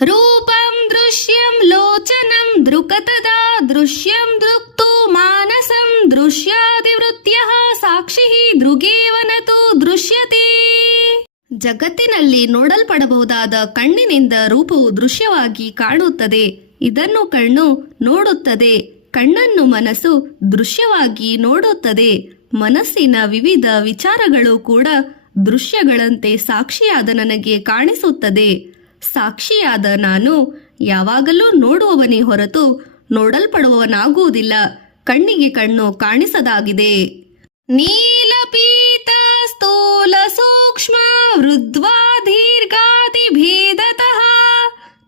ರೂಪಂ ದೃಶ್ಯಂ ಲೋಚನಂ ದೃಕತದಾ ದೃಶ್ಯಂ ದೃಕ್ತು ಮಾನಸಂ ದೃಶ್ಯಾದಿವೃತ್ಯಃ ಸಾಕ್ಷಿ ದೃಗೇವನತು ದೃಶ್ಯತೆ. ಜಗತ್ತಿನಲ್ಲಿ ನೋಡಲ್ಪಡಬಹುದಾದ ಕಣ್ಣಿನಿಂದ ರೂಪವು ದೃಶ್ಯವಾಗಿ ಕಾಣುತ್ತದೆ. ಇದನ್ನು ಕಣ್ಣು ನೋಡುತ್ತದೆ. ಕಣ್ಣನ್ನು ಮನಸ್ಸು ದೃಶ್ಯವಾಗಿ ನೋಡುತ್ತದೆ. ಮನಸ್ಸಿನ ವಿವಿಧ ವಿಚಾರಗಳು ಕೂಡ ದೃಶ್ಯಗಳಂತೆ ಸಾಕ್ಷಿಯಾದ ನನಗೆ ಕಾಣಿಸುತ್ತದೆ. ಸಾಕ್ಷಿಯಾದ ನಾನು ಯಾವಾಗಲೂ ನೋಡುವವನೇ ಹೊರತು ನೋಡಲ್ಪಡುವವನಾಗುವುದಿಲ್ಲ. ಕಣ್ಣಿಗೆ ಕಣ್ಣು ಕಾಣಿಸದಾಗಿದೆ. ನೀಲಪೀತ ಸ್ಥೂಲ ಸೂಕ್ಷ್ಮ ವೃದ್ವಾ ದೀರ್ಘಾತಿ ಭೇದತಃ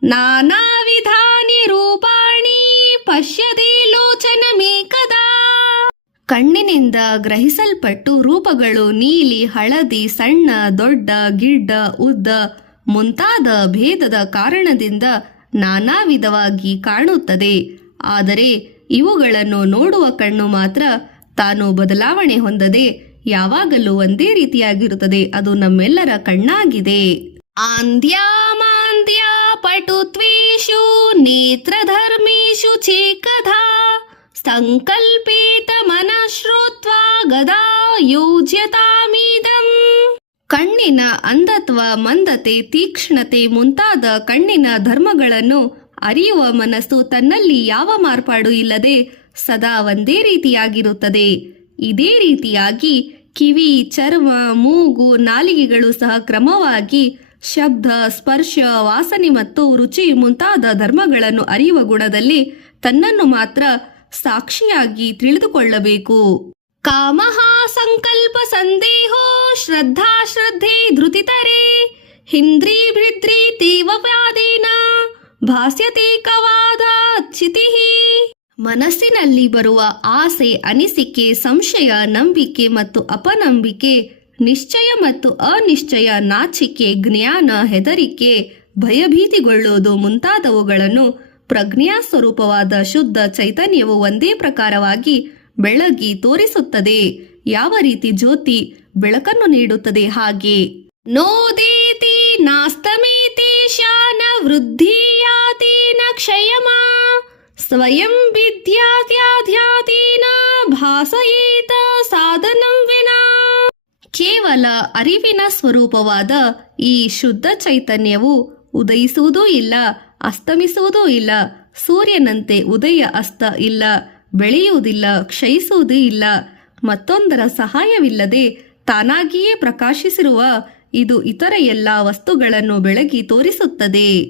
ನಾನಾ ವಿಧಾನಿ ರೂಪಾಣಿ ಪಶ್ಯದೆ ಲೋಚನಮೇಕದಾ. ಕಣ್ಣಿನಿಂದ ಗ್ರಹಿಸಲ್ಪಟ್ಟು ರೂಪಗಳು ನೀಲಿ, ಹಳದಿ, ಸಣ್ಣ, ದೊಡ್ಡ, ಗಿಡ್ಡ, ಉದ್ದ ಮುಂತಾದ ಭೇದದ ಕಾರಣದಿಂದ ನಾನಾ ವಿಧವಾಗಿ ಕಾಣುತ್ತದೆ. ಆದರೆ ಇವುಗಳನ್ನು ನೋಡುವ ಕಣ್ಣು ಮಾತ್ರ ತಾನು ಬದಲಾವಣೆ ಹೊಂದದೆ ಯಾವಾಗಲೂ ಒಂದೇ ರೀತಿಯಾಗಿರುತ್ತದೆ. ಅದು ನಮ್ಮೆಲ್ಲರ ಕಣ್ಣಾಗಿದೆ. ಆಂದ್ಯಾಮಾಂದ್ಯ ಪಟುತ್ವೇಷು ನೇತ್ರಧರ್ಮೇಷು ಚೇಕಧಾ ಸಂಕಲ್ಪಿತ ಮನಶ್ರುತ್ವಾ ಗದಾ ಯೋಜ್ಯತಾಮಿದಂ. ಕಣ್ಣಿನ ಅಂಧತ್ವ, ಮಂದತೆ, ತೀಕ್ಷ್ಣತೆ ಮುಂತಾದ ಕಣ್ಣಿನ ಧರ್ಮಗಳನ್ನು ಅರಿಯುವ ಮನಸ್ಸು ತನ್ನಲ್ಲಿ ಯಾವ ಮಾರ್ಪಾಡು ಇಲ್ಲದೆ ಸದಾ ಒಂದೇ ರೀತಿಯಾಗಿರುತ್ತದೆ. ಇದೇ ರೀತಿಯಾಗಿ ಕಿವಿ, ಚರ್ಮ, ಮೂಗು, ನಾಲಿಗೆಗಳು ಸಹ ಕ್ರಮವಾಗಿ ಶಬ್ದ, ಸ್ಪರ್ಶ, ವಾಸನೆ ಮತ್ತು ರುಚಿ ಮುಂತಾದ ಧರ್ಮಗಳನ್ನು ಅರಿಯುವ ಗುಣದಲ್ಲಿ ತನ್ನನ್ನು ಮಾತ್ರ ಸಾಕ್ಷಿಯಾಗಿ ತಿಳಿದುಕೊಳ್ಳಬೇಕು. ಕಾಮಃ ಸಂಕಲ್ಪ ಸಂದೇಹೋ ಶ್ರದ್ಧಾ ಶ್ರದ್ಧೆ ಧೃತಿತರೆ ಹಿಂದ್ರಿ ಭೃದ್ರಿ ತೀವ್ರವಾದೇನ ಭಾಸ್ಯತೆ ಕವಾದ ಚಿತಿಃ. ಮನಸ್ಸಿನಲ್ಲಿ ಬರುವ ಆಸೆ, ಅನಿಸಿಕೆ, ಸಂಶಯ, ನಂಬಿಕೆ ಮತ್ತು ಅಪನಂಬಿಕೆ, ನಿಶ್ಚಯ ಮತ್ತು ಅನಿಶ್ಚಯ, ನಾಚಿಕೆ, ಜ್ಞಾನ, ಹೆದರಿಕೆ, ಭಯಭೀತಿಗೊಳ್ಳುವುದು ಮುಂತಾದವುಗಳನ್ನು ಪ್ರಜ್ಞಾ ಸ್ವರೂಪವಾದ ಶುದ್ಧ ಚೈತನ್ಯವು ಒಂದೇ ಪ್ರಕಾರವಾಗಿ ಬೆಳಗಿ ತೋರಿಸುತ್ತದೆ. ಯಾವ ರೀತಿ ಜ್ಯೋತಿ ಬೆಳಕನ್ನು ನೀಡುತ್ತದೆ ಹಾಗೆ. ನೋದೇತಿ ನಾಸ್ತಮೇತಿ ಶಾನ ವೃದ್ಧಿಯಾತಿ ನ ಕ್ಷಯಮಾ ಸ್ವಯಂ ವಿದ್ಯಾತ್ಯಾಧ್ಯಾತಿ ನ ಭಾಸಯೇತ ಸಾಧನಂ ವಿನಾ. ಕೇವಲ ಅರಿವಿನ ಸ್ವರೂಪವಾದ ಈ ಶುದ್ಧ ಚೈತನ್ಯವು ಉದಯಿಸುವುದೂ ಇಲ್ಲ, ಅಸ್ತಮಿಸುವುದೂ ಇಲ್ಲ. ಸೂರ್ಯನಂತೆ ಉದಯ ಅಸ್ತ ಇಲ್ಲ, ಬೆಳೆಯುವುದಿಲ್ಲ, ಕ್ಷಯಿಸುವುದೂ ಇಲ್ಲ. ಮತ್ತೊಂದರ ಸಹಾಯವಿಲ್ಲದೆ ತಾನಾಗಿಯೇ ಪ್ರಕಾಶಿಸಿರುವ ಇದು ಇತರ ಎಲ್ಲ ವಸ್ತುಗಳನ್ನು ಬೆಳಗಿ ತೋರಿಸುತ್ತದೆ.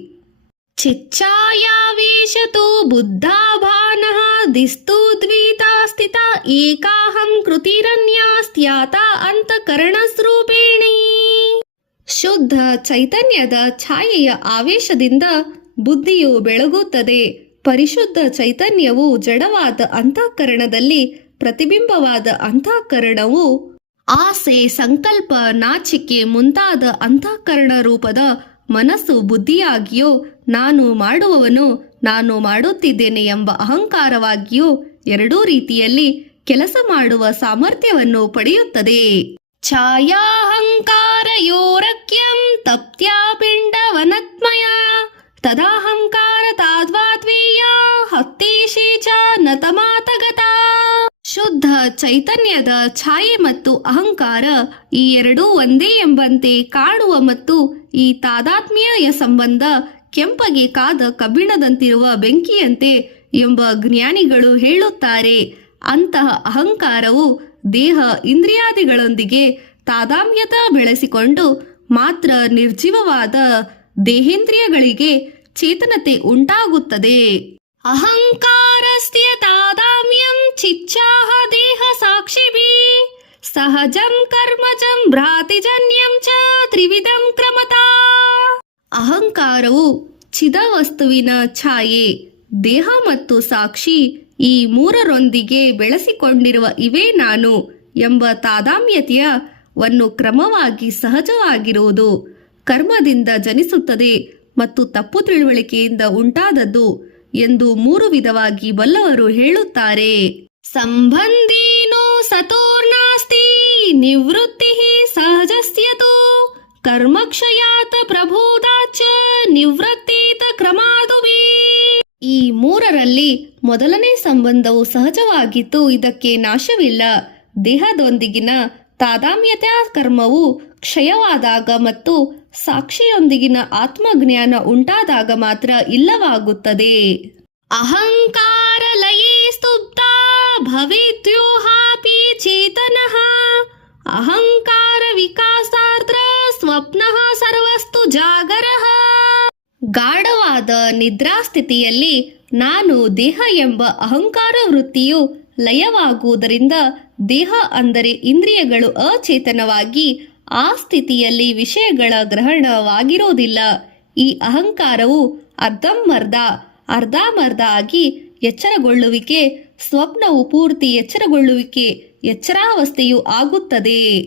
ಚಿಚ್ಛಾಯಾವೇಶತು ಬುದ್ಧಾಭಾನಃ ದಿಸ್ತು ದ್ವಿತಾ ಸ್ಥಿತ ಏಕಾಹಂ ಕೃತಿರನ್ಯಾಸ್ತ್ಯಾತ ಅಂತಃಕರಣಸ್ರೂಪೇಣಿ. ಶುದ್ಧ ಚೈತನ್ಯದ ಛಾಯೆಯ ಆವೇಶದಿಂದ ಬುದ್ಧಿಯು ಬೆಳಗುತ್ತದೆ. ಪರಿಶುದ್ಧ ಚೈತನ್ಯವು ಜಡವಾದ ಅಂತಃಕರಣದಲ್ಲಿ ಪ್ರತಿಬಿಂಬವಾದ ಅಂತಃಕರಣವು ಆಸೆ, ಸಂಕಲ್ಪ, ನಾಚಿಕೆ ಮುಂತಾದ ಅಂತಃಕರಣ ರೂಪದ ಮನಸ್ಸು ಬುದ್ಧಿಯಾಗಿಯೋ ನಾನು ಮಾಡುವವನು, ನಾನು ಮಾಡುತ್ತಿದ್ದೇನೆ ಎಂಬ ಅಹಂಕಾರವಾಗಿಯೂ ಎರಡೂ ರೀತಿಯಲ್ಲಿ ಕೆಲಸ ಮಾಡುವ ಸಾಮರ್ಥ್ಯವನ್ನು ಪಡೆಯುತ್ತದೆ. ಛಾಯಾಹಂಕಾರಯೋರಕ್ಯಂ ತಪ್ತ್ಯಾ ಪಿಂಡವನತ್ಮಯ ತದಾಹಂಕಾರ ತಾದ್ವಾತ್ವೇಯ ಹತ್ತೇಶೇ ಚ ನತಮಾತಗತಾ. ಶುದ್ಧ ಚೈತನ್ಯದ ಛಾಯೆ ಮತ್ತು ಅಹಂಕಾರ ಈ ಎರಡೂ ಒಂದೇ ಎಂಬಂತೆ ಕಾಣುವ ಮತ್ತು ಈ ತಾದಾತ್ಮ್ಯ ಸಂಬಂಧ ಕೆಂಪಗೆ ಕಾದ ಕಬ್ಬಿಣದಂತಿರುವ ಬೆಂಕಿಯಂತೆ ಎಂಬ ಜ್ಞಾನಿಗಳು ಹೇಳುತ್ತಾರೆ. ಅಂತಹ ಅಹಂಕಾರವು ದೇಹ ಇಂದ್ರಿಯಾದಿಗಳೊಂದಿಗೆ ತಾದಾತ್ಮ್ಯತ ಬೆಳೆಸಿಕೊಂಡು ಮಾತ್ರ ನಿರ್ಜೀವವಾದ ದೇಹೇಂದ್ರಿಯಗಳಿಗೆ ಚೇತನತೆ ಉಂಟಾಗುತ್ತದೆ. ಅಹಂಕಾರಸ್ಯ ತಾದಾತ್ಮ್ಯಂ ಚಿಚ್ಛಾಹ ದೇಹ ಸಾಕ್ಷಿಭಿ ಸಹಜಂ ಕರ್ಮಜಂ ಭ್ರಾತಿಜನ್ಯಂ ಚ ತ್ರಿವಿಧಂ ಕ್ರಮತಾ. ಅಹಂಕಾರವು ಚಿದವಸ್ತುವಿನ ಛಾಯೆ, ದೇಹ ಮತ್ತು ಸಾಕ್ಷಿ ಈ ಮೂರರೊಂದಿಗೆ ಬೆಳೆಸಿಕೊಂಡಿರುವ ಇವೇ ನಾನು ಎಂಬ ತಾದಾತ್ಮ್ಯತೆಯನ್ನು ಕ್ರಮವಾಗಿ ಸಹಜವಾಗಿರುವುದು, ಕರ್ಮದಿಂದ ಜನಿಸುತ್ತದೆ ಮತ್ತು ತಪ್ಪು ತಿಳುವಳಿಕೆಯಿಂದ ಉಂಟಾದದ್ದು ಎಂದು ಮೂರು ವಿಧವಾಗಿ ಬಲ್ಲವರು ಹೇಳುತ್ತಾರೆ. ಸಂಬಂಧೀನೋ ಸತೋರ್ನಾಸ್ತಿ ನಿವೃತ್ತಿ ಸಹಜಸ್ಯತು ಕರ್ಮಕ್ಷಯಾತ ಪ್ರಬೋಧಾಚ ನಿವೃತ್ತೇತ ಈ ಮೂರರಲ್ಲಿ ಮೊದಲನೇ ಸಂಬಂಧವು ಸಹಜವಾಗಿದ್ದು ಇದಕ್ಕೆ ನಾಶವಿಲ್ಲ. ದೇಹದೊಂದಿಗಿನ ತಾದಾತ್ಮ್ಯತಾ ಕರ್ಮವು ಕ್ಷಯವಾದಾಗ ಮತ್ತು ಸಾಕ್ಷಿಯೊಂದಿಗಿನ ಆತ್ಮಜ್ಞಾನ ಉಂಟಾದಾಗ ಮಾತ್ರ ಇಲ್ಲವಾಗುತ್ತದೆ. ಅಹಂಕಾರ ಲಯೇ ಸ್ತುಪ್ತ ಭವೇದ್ಯೋಹಾಪಿ ಚೇತನಃ ಅಹಂಕಾರ ವಿಕಾಸಾರ್ಥ ಸ್ವಪ್ನಃ ಸರ್ವಸ್ತು ಜಾಗರಃ. ಗಾಢವಾದ ನಿದ್ರಾಸ್ಥಿತಿಯಲ್ಲಿ ನಾನು ದೇಹ ಎಂಬ ಅಹಂಕಾರ ವೃತ್ತಿಯು ಲಯವಾಗುವುದರಿಂದ ದೇಹ ಅಂದರೆ ಇಂದ್ರಿಯಗಳು ಅಚೇತನವಾಗಿ ಆ ಸ್ಥಿತಿಯಲ್ಲಿ ವಿಷಯಗಳ ಗ್ರಹಣವಾಗಿರೋದಿಲ್ಲ. ಈ ಅಹಂಕಾರವು ಅರ್ಧಂಬರ್ಧ ಆಗಿ ಎಚ್ಚರಗೊಳ್ಳುವಿಕೆ, ಸ್ವಪ್ನವು ಪೂರ್ತಿ ಎಚ್ಚರಗೊಳ್ಳುವಿಕೆ, ಎಚ್ಚರಾವಸ್ಥೆಯು ಆಗುತ್ತದೆ.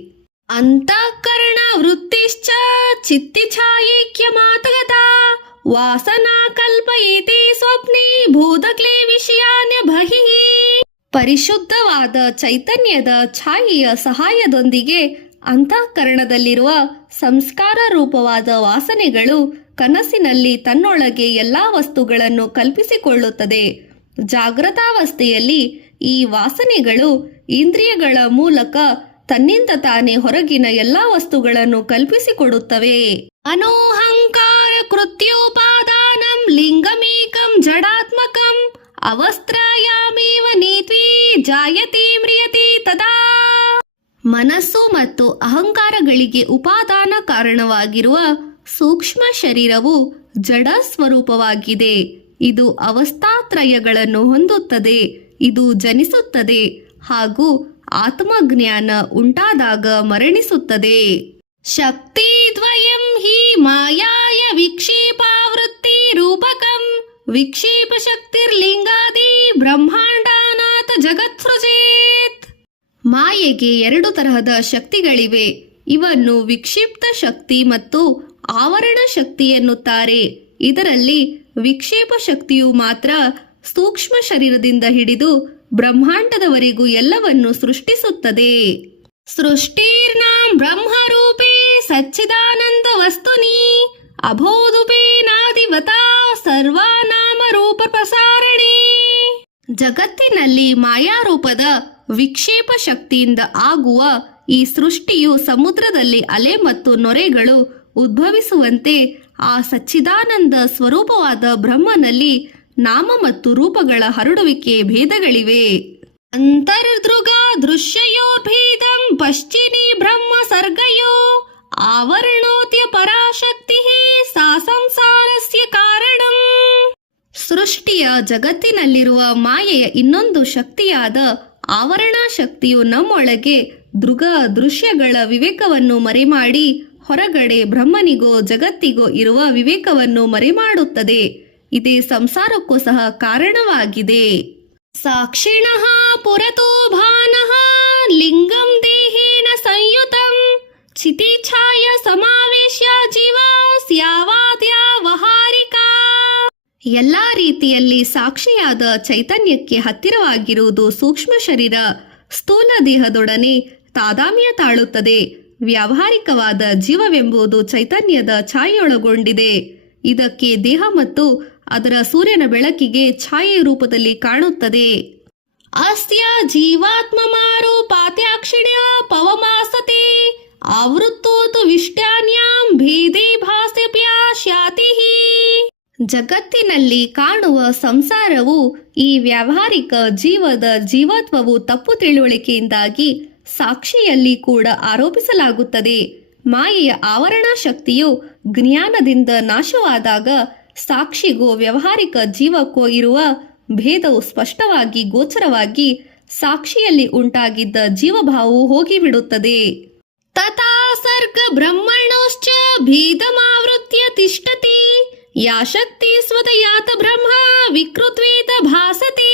ಅಂತಃಕರಣ ವೃತ್ತಿಶ್ಚ ಚಿತ್ತಿ ಛಾಯೇಕ್ಯ ಮಾತಗತ ವಾಸನಾ ಕಲ್ಪಯೇತಿ ಸ್ವಪ್ನೇ ಭೂತಕ್ಲೇ ವಿಷಯಾನ್ಯ ಬಹಿಃ. ಪರಿಶುದ್ಧವಾದ ಚೈತನ್ಯದ ಛಾಯೆಯ ಸಹಾಯದೊಂದಿಗೆ ಅಂತಃಕರಣದಲ್ಲಿರುವ ಸಂಸ್ಕಾರ ರೂಪವಾದ ವಾಸನೆಗಳು ಕನಸಿನಲ್ಲಿ ತನ್ನೊಳಗೆ ಎಲ್ಲಾ ವಸ್ತುಗಳನ್ನು ಕಲ್ಪಿಸಿಕೊಳ್ಳುತ್ತದೆ. ಜಾಗೃತಾವಸ್ಥೆಯಲ್ಲಿ ಈ ವಾಸನೆಗಳು ಇಂದ್ರಿಯಗಳ ಮೂಲಕ ತನ್ನಿಂದ ತಾನೇ ಹೊರಗಿನ ಎಲ್ಲಾ ವಸ್ತುಗಳನ್ನು ಕಲ್ಪಿಸಿಕೊಡುತ್ತವೆ. ಅನೋಹಂಕಾರ ಕೃತ್ಯೋಪಾದಾನಂ ಲಿಂಗಮೇಕಂ ಜಡಾತ್ಮಕಂ ಅವಸ್ತ್ರಾಯಾಮೇವ ನೀತ್ವಿ ಜಾಯತೆ ಮ್ರಿಯತೆ ತದಾ. ಮನಸ್ಸು ಮತ್ತು ಅಹಂಕಾರಗಳಿಗೆ ಉಪಾದಾನ ಕಾರಣವಾಗಿರುವ ಸೂಕ್ಷ್ಮ ಶರೀರವು ಜಡ ಸ್ವರೂಪವಾಗಿದೆ. ಇದು ಅವಸ್ಥಾತ್ರಯಗಳನ್ನು ಹೊಂದುತ್ತದೆ. ಇದು ಜನಿಸುತ್ತದೆ ಹಾಗೂ ಆತ್ಮಜ್ಞಾನ ಉಂಟಾದಾಗ ಮರಣಿಸುತ್ತದೆ. ಶಕ್ತಿದ್ವಯಂ ಹಿ ಮಾಯಾಯ ವಿಕ್ಷೇಪಾವೃತ್ತಿ ರೂಪಕಂ ವಿಕ್ಷೇಪ ಶಕ್ತಿರ್ಲಿಂಗಾದಿ ಬ್ರಹ್ಮಾಂಡಾನಾಥ ಜಗತ್ ಸೃಜೇತ್. ಮಾಯೆಗೆ ಎರಡು ತರಹದ ಶಕ್ತಿಗಳಿವೆ. ಇವನ್ನು ವಿಕ್ಷಿಪ್ತ ಶಕ್ತಿ ಮತ್ತು ಆವರಣ ಶಕ್ತಿ ಎನ್ನುತ್ತಾರೆ. ಇದರಲ್ಲಿ ವಿಕ್ಷೇಪ ಶಕ್ತಿಯು ಮಾತ್ರ ಸೂಕ್ಷ್ಮ ಶರೀರದಿಂದ ಹಿಡಿದು ಬ್ರಹ್ಮಾಂಡದವರೆಗೂ ಎಲ್ಲವನ್ನು ಸೃಷ್ಟಿಸುತ್ತದೆ. ಸೃಷ್ಟಿರ್ನಾಂ ಬ್ರಹ್ಮರೂಪೇ ಸಚ್ಚಿದಾನಂದ ವಸ್ತುನಿ ಅಬೋಧುಪೇನಾದಿವತಾ ಸರ್ವನಾಮ ರೂಪ ಪ್ರಸಾರಣೆ. ಜಗತ್ತಿನಲ್ಲಿ ಮಾಯಾರೂಪದ ವಿಕ್ಷೇಪ ಶಕ್ತಿಯಿಂದ ಆಗುವ ಈ ಸೃಷ್ಟಿಯು ಸಮುದ್ರದಲ್ಲಿ ಅಲೆ ಮತ್ತು ನೊರೆಗಳು ಉದ್ಭವಿಸುವಂತೆ ಆ ಸಚ್ಚಿದಾನಂದ ಸ್ವರೂಪವಾದ ಬ್ರಹ್ಮನಲ್ಲಿ ನಾಮ ಮತ್ತು ರೂಪಗಳ ಹರಡುವಿಕೆ ಭೇದಗಳಿವೆ. ಅಂತರ್ದೃಗ ದೃಶ್ಯಯೋರ್ಭೇದಂ ಪಶ್ಚಿಮಿ ಬ್ರಹ್ಮ ಸರ್ಗಯೋ ಆವರಣೋತ್ಯ ಪರಾಶಕ್ತಿ ಸಾ ಸಂಸಾರಸ್ಯ ಕಾರಣಂ. ಸೃಷ್ಟಿಯ ಜಗತ್ತಿನಲ್ಲಿರುವ ಮಾಯೆಯ ಇನ್ನೊಂದು ಶಕ್ತಿಯಾದ ಆವರಣ ಶಕ್ತಿಯು ನಮ್ಮೊಳಗೆ ದೃಗ ದೃಶ್ಯಗಳ ವಿವೇಕವನ್ನು ಮರೆಮಾಡಿ ಹೊರಗಡೆ ಬ್ರಹ್ಮನಿಗೋ ಜಗತ್ತಿಗೋ ಇರುವ ವಿವೇಕವನ್ನು ಮರೆಮಾಡುತ್ತದೆ. ಇದೇ ಸಂಸಾರಕ್ಕೂ ಸಹ ಕಾರಣವಾಗಿದೆ. ಸಾಕ್ಷಿಣಃ ಪುರತೋ ಭಾನಃ ಲಿಂಗಂ ದೇಹೇನ ಸಂಯುತಂ ಚಿತಿಛಾಯ ಸಮಾವೇಶ್ಯ ಜೀವ ಸ್ಯಾವಾದ್ಯಾವಹಾರಿಕಾ. ಎಲ್ಲಾ ರೀತಿಯಲ್ಲಿ ಸಾಕ್ಷಿಯಾದ ಚೈತನ್ಯಕ್ಕೆ ಹತ್ತಿರವಾಗಿರುವುದು ಸೂಕ್ಷ್ಮ ಶರೀರ ಸ್ಥೂಲ ದೇಹದೊಡನೆ ತಾದಾಮ್ಯ ತಾಳುತ್ತದೆ. ವ್ಯಾವಹಾರಿಕವಾದ ಜೀವವೆಂಬುದು ಚೈತನ್ಯದ ಛಾಯೆಯೊಳಗೊಂಡಿದೆ. ಇದಕ್ಕೆ ದೇಹ ಮತ್ತು ಅದರ ಸೂರ್ಯನ ಬೆಳಕಿಗೆ ಛಾಯೆ ರೂಪದಲ್ಲಿ ಕಾಣುತ್ತದೆ. ಅಸ್ಯ ಜೀವಾತ್ಮಮಾರೋ ಪಾತ್ಯಾಕ್ಷಿಣ್ಯ ಪವಮಾಸತೆ ಆವೃತ್ತೋತು ವಿಷ್ಟ್ಯಾನ್ಯಾಂ ಭೇದೇ ಭಾಸ್ಯಪ್ಯಾಶ್ಯಾತಿ. ಜಗತ್ತಿನಲ್ಲಿ ಕಾಣುವ ಸಂಸಾರವು ಈ ವ್ಯಾವಹಾರಿಕ ಜೀವದ ಜೀವತ್ವವು ತಪ್ಪು ತಿಳುವಳಿಕೆಯಿಂದಾಗಿ ಸಾಕ್ಷಿಯಲ್ಲಿ ಕೂಡ ಆರೋಪಿಸಲಾಗುತ್ತದೆ. ಮಾಯೆಯ ಆವರಣ ಶಕ್ತಿಯು ಜ್ಞಾನದಿಂದ ನಾಶವಾದಾಗ ಸಾಕ್ಷಿಗೂ ವ್ಯಾವಹಾರಿಕ ಜೀವಕ್ಕೂ ಇರುವ ಭೇದವು ಸ್ಪಷ್ಟವಾಗಿ ಗೋಚರವಾಗಿ ಸಾಕ್ಷಿಯಲ್ಲಿ ಉಂಟಾಗಿದ್ದ ಜೀವಭಾವವು ಹೋಗಿಬಿಡುತ್ತದೆ. ತಥಾ ಸರ್ಗ ಬ್ರಹ್ಮಣೋಶ್ಚ ಭೇದಮಾವೃತ್ಯ ತಿಷ್ಠತಿ ಯಾ ಶಕ್ತಿ ಸ್ವತಯಾತ ಬ್ರಹ್ಮ ವಿಕೃತ್ವೇತ ಭಾಸತೆ.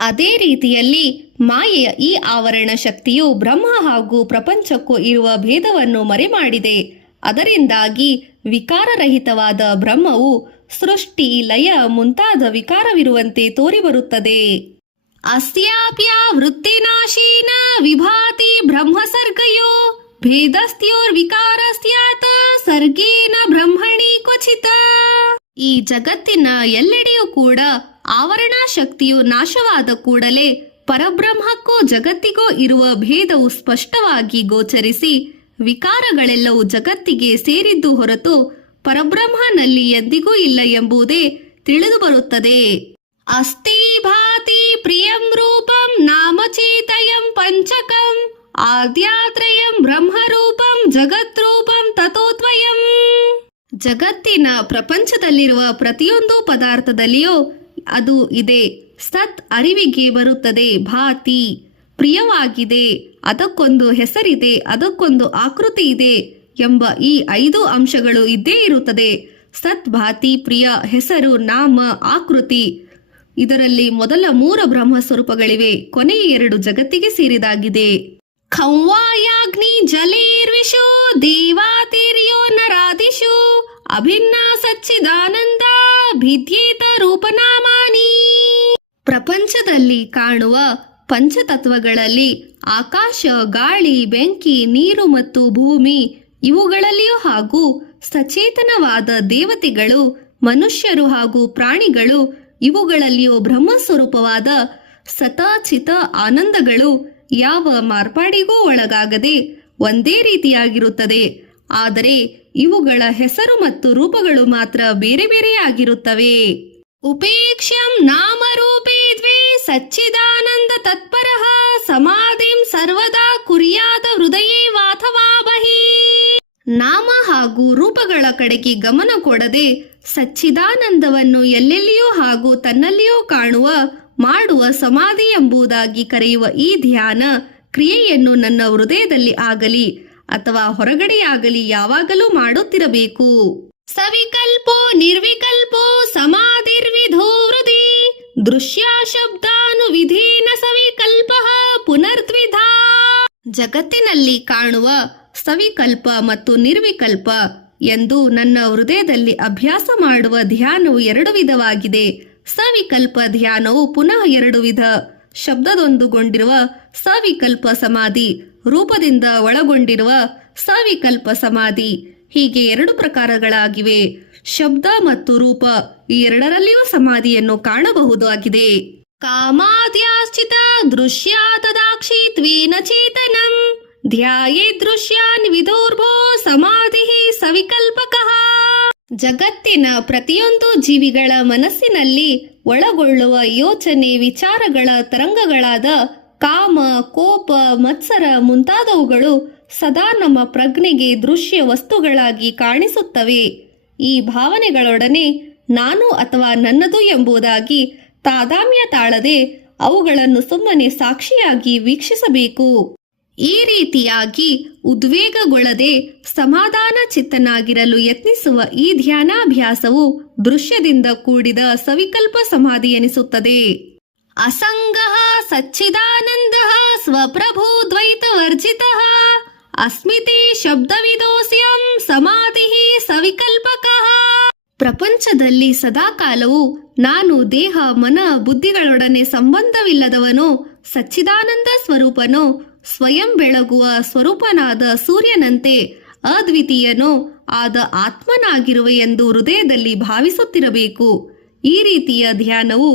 ಅದೇ ರೀತಿಯಲ್ಲಿ ಮಾಯೆಯ ಈ ಆವರಣ ಶಕ್ತಿಯು ಬ್ರಹ್ಮ ಹಾಗೂ ಪ್ರಪಂಚಕ್ಕೂ ಇರುವ ಭೇದವನ್ನು ಮರೆಮಾಡಿದೆ. ಅದರಿಂದಾಗಿ ವಿಕಾರರಹಿತವಾದ ಬ್ರಹ್ಮವು ಸೃಷ್ಟಿ ಲಯ ಮುಂತಾದ ವಿಕಾರವಿರುವಂತೆ ತೋರಿಬರುತ್ತದೆ. ಅಸ್ಯಾಪ್ಯ ವೃತ್ತಿನಾಶೀನ ವಿಭಾತಿ ಬ್ರಹ್ಮ ಸರ್ಗಯೋ ಭೇದಸ್ತ್ಯೋರ್ ವಿಕಾರಸ್ಯಾತ ಸರ್ಗೇನ ಬ್ರಹ್ಮಣಿ ಕ್ವಚಿತ. ಈ ಜಗತ್ತಿನ ಎಲ್ಲೆಡೆಯೂ ಕೂಡ ಆವರಣಾ ಶಕ್ತಿಯು ನಾಶವಾದ ಕೂಡಲೇ ಪರಬ್ರಹ್ಮಕ್ಕೂ ಜಗತ್ತಿಗೂ ಇರುವ ಭೇದವು ಸ್ಪಷ್ಟವಾಗಿ ಗೋಚರಿಸಿ ವಿಕಾರಗಳೆಲ್ಲವೂ ಜಗತ್ತಿಗೆ ಸೇರಿದ್ದು ಹೊರತು ಪರಬ್ರಹ್ಮನಲ್ಲಿ ಎಂದಿಗೂ ಇಲ್ಲ ಎಂಬುದೇ ತಿಳಿದು ಬರುತ್ತದೆ. ಅಸ್ತಿ ಭಾತಿ ಪ್ರಿಯಂ ರೂಪಂ ನಾಮಚೇತಯಂ ಪಂಚಕಂ ಆದ್ಯಾತ್ರಯಂ ಬ್ರಹ್ಮರೂಪಂ ಜಗದ್ರೂಪಂ ತಥೋತ್ವಯಂ. ಜಗತ್ತಿನ ಪ್ರಪಂಚದಲ್ಲಿರುವ ಪ್ರತಿಯೊಂದು ಪದಾರ್ಥದಲ್ಲಿಯೂ ಅದು ಇದೆ. ಸತ್ ಅರಿವಿಗೆ ಬರುತ್ತದೆ. ಭಾತಿ ಪ್ರಿಯವಾಗಿದೆ, ಅದಕ್ಕೊಂದು ಹೆಸರಿದೆ, ಅದಕ್ಕೊಂದು ಆಕೃತಿ ಇದೆ ಎಂಬ ಈ 5 ಅಂಶಗಳು ಇದ್ದೇ ಇರುತ್ತದೆ. ಸತ್, ಭಾತಿ, ಪ್ರಿಯ, ಹೆಸರು, ನಾಮ, ಆಕೃತಿ. ಇದರಲ್ಲಿ ಮೊದಲ 3 ಬ್ರಹ್ಮ ಸ್ವರೂಪಗಳಿವೆ, ಕೊನೆಯ 2 ಜಗತ್ತಿಗೆ ಸೇರಿದಾಗಿದೆ. ಖಂವಾಯಾಗ್ನಿ ಜಲೇರ್ವಿಷು ದೇವಾತಿರ್ಯೋ ನರಾದಿಷು ಅಭಿನ್ನ ಸಚ್ಚಿದಾನಂದ ಭಿದ್ಯೇತ ರೂಪನಾಮಾನಿ. ಪ್ರಪಂಚದಲ್ಲಿ ಕಾಣುವ ಪಂಚತತ್ವಗಳಲ್ಲಿ ಆಕಾಶ, ಗಾಳಿ, ಬೆಂಕಿ, ನೀರು ಮತ್ತು ಭೂಮಿ ಇವುಗಳಲ್ಲಿಯೂ ಹಾಗೂ ಸಚೇತನವಾದ ದೇವತೆಗಳು, ಮನುಷ್ಯರು ಹಾಗೂ ಪ್ರಾಣಿಗಳು ಇವುಗಳಲ್ಲಿಯೂ ಬ್ರಹ್ಮಸ್ವರೂಪವಾದ ಸತಚಿತ ಆನಂದಗಳು ಯಾವ ಮಾರ್ಪಾಡಿಗೂ ಒಳಗಾಗದೆ ಒಂದೇ ರೀತಿಯಾಗಿರುತ್ತದೆ. ಆದರೆ ಇವುಗಳ ಹೆಸರು ಮತ್ತು ರೂಪಗಳು ಮಾತ್ರ ಬೇರೆ ಬೇರೆಯಾಗಿರುತ್ತವೆ. ಉಪೇಕ್ಷ್ಯಂ ನಾಮರೂಪೇ ದ್ವೇ ಸಚ್ಚಿದಾನಂದ ತತ್ಪರಃ ಸಮಾಧಿಂ ಸರ್ವದಾ ಕುರ್ಯಾದ ಹೃದಯೇ ವಾಥವಾ ಬಹಿ. ನಾಮ ಹಾಗೂ ರೂಪಗಳ ಕಡೆಗೆ ಗಮನ ಕೊಡದೆ ಸಚ್ಚಿದಾನಂದವನ್ನು ಎಲ್ಲೆಲ್ಲಿಯೂ ಹಾಗೂ ತನ್ನಲ್ಲಿಯೂ ಕಾಣುವ ಮಾಡುವ ಸಮಾಧಿ ಎಂಬುದಾಗಿ ಕರೆಯುವ ಈ ಧ್ಯಾನ ಕ್ರಿಯೆಯನ್ನು ನನ್ನ ಹೃದಯದಲ್ಲಿ ಆಗಲಿ ಅಥವಾ ಹೊರಗಡೆಯಾಗಲಿ ಯಾವಾಗಲೂ ಮಾಡುತ್ತಿರಬೇಕು. ಸವಿಕಲ್ಪೋ ನಿರ್ವಿಕಲ್ಪೋ ಸಮಾಧಿರ್ವಿಧೋ ಹೃದಿ ದೃಶ್ಯ ಶಬ್ದಾನುವಿಧೇನ ಸವಿಕಲ್ಪಃ ಪುನರ್ದ್ವಿಧಾ. ಜಗತ್ತಿನಲ್ಲಿ ಕಾಣುವ ಸವಿಕಲ್ಪ ಮತ್ತು ನಿರ್ವಿಕಲ್ಪ ಎಂದು ನನ್ನ ಹೃದಯದಲ್ಲಿ ಅಭ್ಯಾಸ ಮಾಡುವ ಧ್ಯಾನವು 2 ವಿಧವಾಗಿದೆ. ಸವಿಕಲ್ಪ ಧ್ಯಾನವು ಪುನಃ 2 ವಿಧ. ಶಬ್ದದೊಂದುಗೊಂಡಿರುವ ಸವಿಕಲ್ಪ ಸಮಾಧಿ, ರೂಪದಿಂದ ಒಳಗೊಂಡಿರುವ ಸವಿಕಲ್ಪ ಸಮಾಧಿ, ಹೀಗೆ 2 ಪ್ರಕಾರಗಳಾಗಿವೆ. ಶಬ್ದ ಮತ್ತು ರೂಪ ಈ 2ರಲ್ಲಿಯೂ ಸಮಾಧಿಯನ್ನು ಕಾಣಬಹುದಾಗಿದೆ. ಕಾಮಾದ್ಯಾಶ್ಚಿತ ದೃಶ್ಯ ತದಾಕ್ಷಿ ತ್ವೇನ ಚೇತನಂ ಧ್ಯಾಯೇ ದೃಶ್ಯಾನ್ ವಿಧೋರ್ಭೋ ಸಮಾಧಿ ಸವಿಕಲ್ಪಕಃ. ಜಗತ್ತಿನ ಪ್ರತಿಯೊಂದು ಜೀವಿಗಳ ಮನಸ್ಸಿನಲ್ಲಿ ಒಳಗೊಳ್ಳುವ ಯೋಚನೆ, ವಿಚಾರಗಳ ತರಂಗಗಳಾದ ಕಾಮ, ಕೋಪ, ಮತ್ಸರ ಮುಂತಾದವುಗಳು ಸದಾ ನಮ್ಮ ಪ್ರಜ್ಞೆಗೆ ದೃಶ್ಯ ವಸ್ತುಗಳಾಗಿ ಕಾಣಿಸುತ್ತವೆ. ಈ ಭಾವನೆಗಳೊಡನೆ ನಾನು ಅಥವಾ ನನ್ನದು ಎಂಬುದಾಗಿ ತಾದಾಮ್ಯ ತಾಳದೆ ಅವುಗಳನ್ನು ಸುಮ್ಮನೆ ಸಾಕ್ಷಿಯಾಗಿ ವೀಕ್ಷಿಸಬೇಕು. ಈ ರೀತಿಯಾಗಿ ಉದ್ವೇಗಗೊಳ್ಳದೆ ಸಮಾಧಾನ ಚಿತ್ತನಾಗಿರಲು ಯತ್ನಿಸುವ ಈ ಧ್ಯಾನಾಭ್ಯಾಸವು ದೃಶ್ಯದಿಂದ ಕೂಡಿದ ಸವಿಕಲ್ಪ ಸಮಾಧಿ ಎನಿಸುತ್ತದೆ. ಅಸಂಗಃ ಸಚ್ಚಿದಾನಂದಃ ಸ್ವಪ್ರಭು ದ್ವೈತವರ್ಜಿತಃ ಅಸ್ಮಿತೆ ಶಬ್ದವಿದೋಸ್ಯಂ ಸಮಾಧಿ ಸವಿಕಲ್ಪಕಃ. ಪ್ರಪಂಚದಲ್ಲಿ ಸದಾಕಾಲವು ನಾನು ದೇಹ, ಮನ, ಬುದ್ಧಿಗಳೊಡನೆ ಸಂಬಂಧವಿಲ್ಲದವನು, ಸಚ್ಚಿದಾನಂದ ಸ್ವರೂಪನು, ಸ್ವಯಂ ಬೆಳಗುವ ಸ್ವರೂಪನಾದ ಸೂರ್ಯನಂತೆ ಅದ್ವಿತೀಯನೋ ಆದ ಆತ್ಮನಾಗಿರುವೆ ಎಂದು ಹೃದಯದಲ್ಲಿ ಭಾವಿಸುತ್ತಿರಬೇಕು. ಈ ರೀತಿಯ ಧ್ಯಾನವು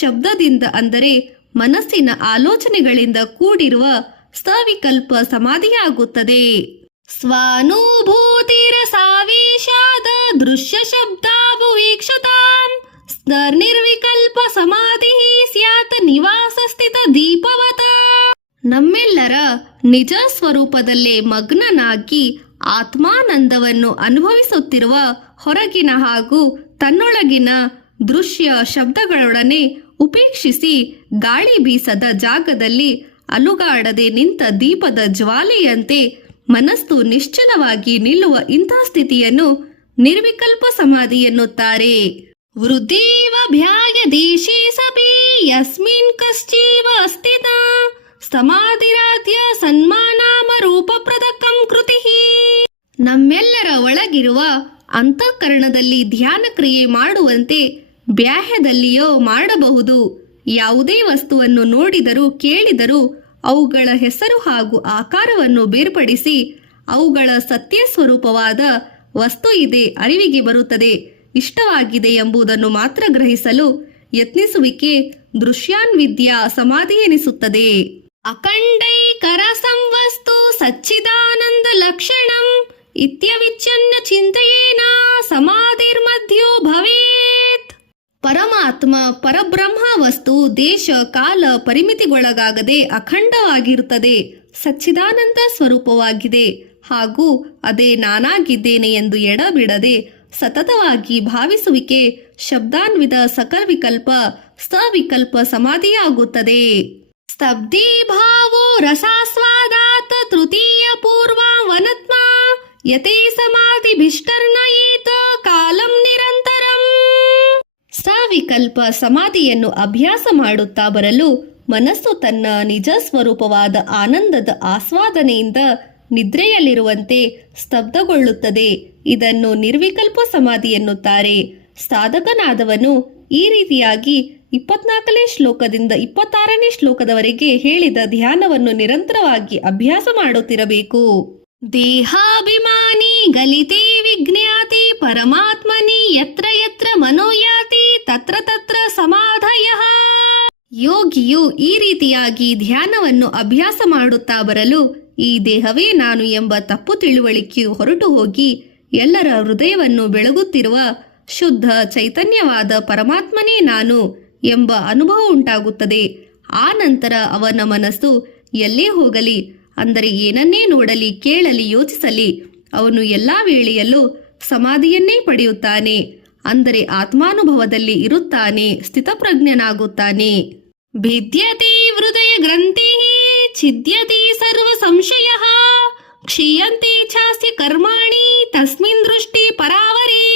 ಶಬ್ದದಿಂದ ಅಂದರೆ ಮನಸ್ಸಿನ ಆಲೋಚನೆಗಳಿಂದ ಕೂಡಿರುವ ಸವಿಕಲ್ಪ ಸಮಾಧಿಯಾಗುತ್ತದೆ. ಸ್ವಾನುಭೂತಿರ ಸಾವೇಶಾದ ದೃಶ್ಯ ಶಬ್ದಾಭುವೀಕ್ಷತಾಂ ನಿರ್ವಿಕಲ್ಪ ಸಮಾಧಿ ಸ್ಯಾತ್ ನಿವಾಸ ಸ್ಥಿತ ದೀಪವತ. ನಮ್ಮೆಲ್ಲರ ನಿಜ ಸ್ವರೂಪದಲ್ಲೇ ಮಗ್ನನಾಗಿ ಆತ್ಮಾನಂದವನ್ನು ಅನುಭವಿಸುತ್ತಿರುವ ಹೊರಗಿನ ಹಾಗೂ ತನ್ನೊಳಗಿನ ದೃಶ್ಯ ಶಬ್ದಗಳೊಡನೆ ಉಪೇಕ್ಷಿಸಿ ಗಾಳಿ ಬೀಸದ ಜಾಗದಲ್ಲಿ ಅಲುಗಾಡದೆ ನಿಂತ ದೀಪದ ಜ್ವಾಲೆಯಂತೆ ಮನಸ್ಸು ನಿಶ್ಚಲವಾಗಿ ನಿಲ್ಲುವ ಇಂಥ ಸ್ಥಿತಿಯನ್ನು ನಿರ್ವಿಕಲ್ಪ ಸಮಾಧಿ ಎನ್ನುತ್ತಾರೆ. ವೃದ್ಧಿವಭ್ಯಾಯ ದೇಶೇ ಸಪಿ ಯಸ್ಮಿನ್ ಕಶ್ಚೀವ ಅಸ್ಥಿತ ಸಮಾಧಿರಾಧ್ಯ ಸನ್ಮಾನಾಮ ರೂಪಪ್ರದಕಂ ಕೃತಿ. ನಮ್ಮೆಲ್ಲರ ಒಳಗಿರುವ ಅಂತಃಕರಣದಲ್ಲಿ ಧ್ಯಾನ ಕ್ರಿಯೆ ಮಾಡುವಂತೆ ಬ್ಯಾಹ್ಯದಲ್ಲಿಯೋ ಮಾಡಬಹುದು. ಯಾವುದೇ ವಸ್ತುವನ್ನು ನೋಡಿದರೂ ಕೇಳಿದರೂ ಅವುಗಳ ಹೆಸರು ಹಾಗೂ ಆಕಾರವನ್ನು ಬೇರ್ಪಡಿಸಿ ಅವುಗಳ ಸತ್ಯ ಸ್ವರೂಪವಾದ ವಸ್ತು ಇದೆ ಅರಿವಿಗೆ ಬರುತ್ತದೆ. ಇಷ್ಟವಾಗಿದೆ ಎಂಬುದನ್ನು ಮಾತ್ರ ಗ್ರಹಿಸಲು ಯತ್ನಿಸುವಿಕೆ ದೃಶ್ಯಾನ್ವಿದ್ಯಾ ಸಮಾಧಿ ಎನಿಸುತ್ತದೆ. ಅಖಂಡೈಕರ ಸಂವಸ್ತು ಸಚ್ಚಿದಾನಂದ ಲಕ್ಷಣಂ ಇತ್ಯವಿಚ್ಛನ್ನ ಚಿಂತೆಯೇನ ಸಮಾಧಿರ್ಮಧ್ಯ ಭವೇತ್. ಪರಮಾತ್ಮ ಪರಬ್ರಹ್ಮ ವಸ್ತು ದೇಶ ಕಾಲ ಪರಿಮಿತಿಗೊಳಗಾಗದೆ ಅಖಂಡವಾಗಿರುತ್ತದೆ, ಸಚ್ಚಿದಾನಂದ ಸ್ವರೂಪವಾಗಿದೆ ಹಾಗೂ ಅದೇ ನಾನಾಗಿದ್ದೇನೆ ಎಂದು ಎಡಬಿಡದೆ ಸತತವಾಗಿ ಭಾವಿಸುವಿಕೆ ಶಬ್ದಾನ್ವಿತ ಸಕಲವಿಕಲ್ಪ ಸವಿಕಲ್ಪ ಸಮಾಧಿಯಾಗುತ್ತದೆ. ಸ್ತಬ್ಧಿ ಭಾವೋ ರಸಾಸ್ವಾದಾತ್ ತೃತೀಯ ಪೂರ್ವ ವನತ್ಮ ಯತೆ ಸಮಾಧಿಭಿಷ್ಟರ್ನಯೇತ ಕಾಲಂ ನಿರಂತರಂ. ಸವಿಕಲ್ಪ ಸಮಾಧಿಯನ್ನು ಅಭ್ಯಾಸ ಮಾಡುತ್ತಾ ಬರಲು ಮನಸ್ಸು ತನ್ನ ನಿಜ ಸ್ವರೂಪವಾದ ಆನಂದದ ಆಸ್ವಾದನೆಯಿಂದ ನಿದ್ರೆಯಲ್ಲಿರುವಂತೆ ಸ್ತಬ್ಧಗೊಳ್ಳುತ್ತದೆ. ಇದನ್ನು ನಿರ್ವಿಕಲ್ಪ ಸಮಾಧಿ ಎನ್ನುತ್ತಾರೆ. ಸಾಧಕನಾದವನು ಈ ರೀತಿಯಾಗಿ 24ನೇ ಶ್ಲೋಕದಿಂದ 26ನೇ ಶ್ಲೋಕದವರೆಗೆ ಹೇಳಿದ ಧ್ಯಾನವನ್ನು ನಿರಂತರವಾಗಿ ಅಭ್ಯಾಸ ಮಾಡುತ್ತಿರಬೇಕು. ದೇಹಾಭಿಮಾನಿ ಗಲಿತೆ ವಿಜ್ಞಾತಿ ಪರಮಾತ್ಮನಿ ಯತ್ರ ಯತ್ರ ಮನೋಯಾತಿ ತತ್ರ ತತ್ರ ಸಮಾಧಯಃ. ಯೋಗಿಯು ಈ ರೀತಿಯಾಗಿ ಧ್ಯಾನವನ್ನು ಅಭ್ಯಾಸ ಮಾಡುತ್ತಾ ಬರಲು ಈ ದೇಹವೇ ನಾನು ಎಂಬ ತಪ್ಪು ತಿಳುವಳಿಕೆಯು ಹೊರಟು ಹೋಗಿ ಎಲ್ಲರ ಹೃದಯವನ್ನು ಬೆಳಗುತ್ತಿರುವ ಶುದ್ಧ ಚೈತನ್ಯವಾದ ಪರಮಾತ್ಮನೇ ನಾನು ಎಂಬ ಅನುಭವ ಉಂಟಾಗುತ್ತದೆ. ಆ ನಂತರ ಅವನ ಮನಸ್ಸು ಎಲ್ಲೇ ಹೋಗಲಿ, ಅಂದರೆ ಏನನ್ನೇ ನೋಡಲಿ ಕೇಳಲಿ ಯೋಚಿಸಲಿ, ಅವನು ಎಲ್ಲ ವೇಳೆಯಲ್ಲೂ ಸಮಾಧಿಯನ್ನೇ ಪಡೆಯುತ್ತಾನೆ. ಅಂದರೆ ಆತ್ಮಾನುಭವದಲ್ಲಿ ಇರುತ್ತಾನೆ, ಸ್ಥಿತಪ್ರಜ್ಞನಾಗುತ್ತಾನೆ. ಭಿದ್ಯತೆ ಹೃದಯ ಗ್ರಂಥಿ ಛಿದ್ಯತೆ ಸರ್ವ ಸಂಶಯಃ ಕ್ಷೀಯಂತೆ ಚಾಸ್ಯ ಕರ್ಮಾಣಿ ತಸ್ಮಿನ್ ದೃಷ್ಟಿ ಪರಾವರೇ.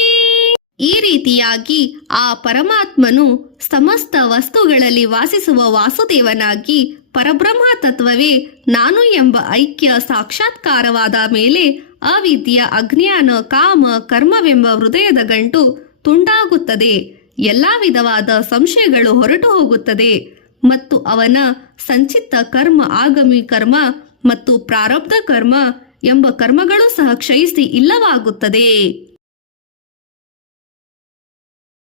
ಈ ರೀತಿಯಾಗಿ ಆ ಪರಮಾತ್ಮನು ಸಮಸ್ತ ವಸ್ತುಗಳಲ್ಲಿ ವಾಸಿಸುವ ವಾಸುದೇವನಾಗಿ ಪರಬ್ರಹ್ಮ ತತ್ವವೇ ನಾನು ಎಂಬ ಐಕ್ಯ ಸಾಕ್ಷಾತ್ಕಾರವಾದ ಮೇಲೆ ಅವಿದ್ಯ ಅಜ್ಞಾನ ಕಾಮ ಕರ್ಮವೆಂಬ ಹೃದಯದ ಗಂಟು ತುಂಡಾಗುತ್ತದೆ. ಎಲ್ಲ ವಿಧವಾದ ಸಂಶಯಗಳು ಹೊರಟು ಹೋಗುತ್ತದೆ ಮತ್ತು ಅವನ ಸಂಚಿತ್ತ ಕರ್ಮ ಆಗಮಿ ಕರ್ಮ ಮತ್ತು ಪ್ರಾರಬ್ಧ ಕರ್ಮ ಎಂಬ ಕರ್ಮಗಳು ಸಹ ಕ್ಷಯಿಸಿ ಇಲ್ಲವಾಗುತ್ತದೆ.